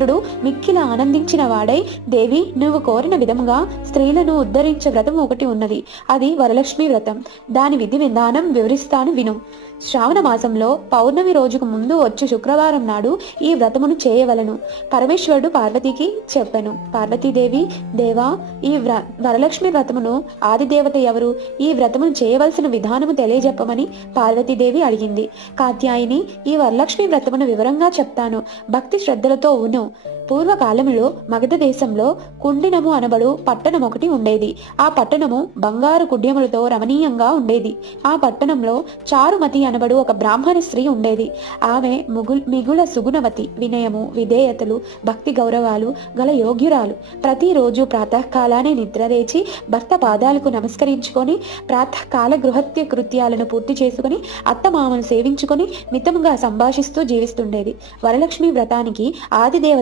పుత్రుడు మిక్కిల ఆనందించిన వాడై దేవి నువ్వు కోరిన విధముగా స్త్రీలను ఉద్ధరించే వ్రతం ఒకటి ఉన్నది. అది వరలక్ష్మి వ్రతం. దాని విధి విధానం వివరిస్తాను విను. శ్రావణ మాసంలో పౌర్ణమి రోజుకు ముందు వచ్చే శుక్రవారం నాడు ఈ వ్రతమును చేయవలను. పరమేశ్వరుడు పార్వతికి చెప్పెను. పార్వతీదేవి దేవా ఈ వ్ర వరలక్ష్మి వ్రతమును ఆదిదేవత ఎవరు? ఈ వ్రతమును చేయవలసిన విధానము తెలియజెప్పమని పార్వతీదేవి అడిగింది. కాత్యాయిని ఈ వరలక్ష్మి వ్రతమును వివరంగా చెప్తాను. భక్తి శ్రద్ధలతో ఉను. పూర్వకాలంలో మగధ దేశంలో కుండినము అనబడు పట్టణం ఒకటి ఉండేది. ఆ పట్టణము బంగారు కుడ్యములతో రమణీయంగా ఉండేది. ఆ పట్టణంలో చారుమతి అనబడు ఒక బ్రాహ్మణ స్త్రీ ఉండేది. ఆమె ముగుల్ మిగుల సుగుణవతి వినయము విధేయతలు భక్తి గౌరవాలు గల యోగ్యురాలు. ప్రతిరోజు ప్రాతకాలానే నిద్రలేచి భర్త పాదాలకు నమస్కరించుకొని ప్రాతకాల గృహత్య కృత్యాలను పూర్తి చేసుకుని అత్తమామను సేవించుకొని మితముగా సంభాషిస్తూ జీవిస్తుండేది. వరలక్ష్మి వ్రతానికి ఆదిదేవత